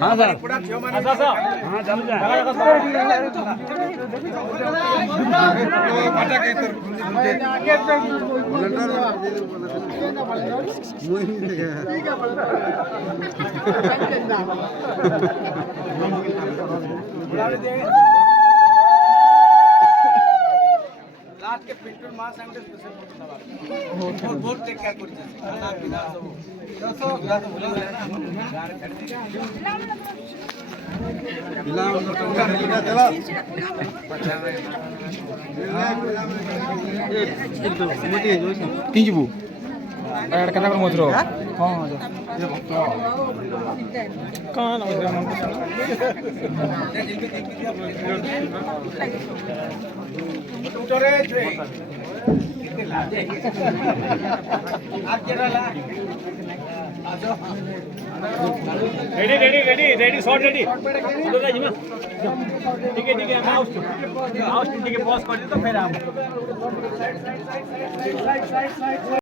हाँ सर हाँ चालू जा लास्ट के पिंटू मां संगे स्पेशल बहुत बहुत टेक केयर करते हैं खाना पीना सब तो भूला तो ना तीजबू कथा कर मथुर हाँ कहाँ ready ready ready ready shot ready ठीक है माउस ठीक है पॉज कर दे तो फिर आप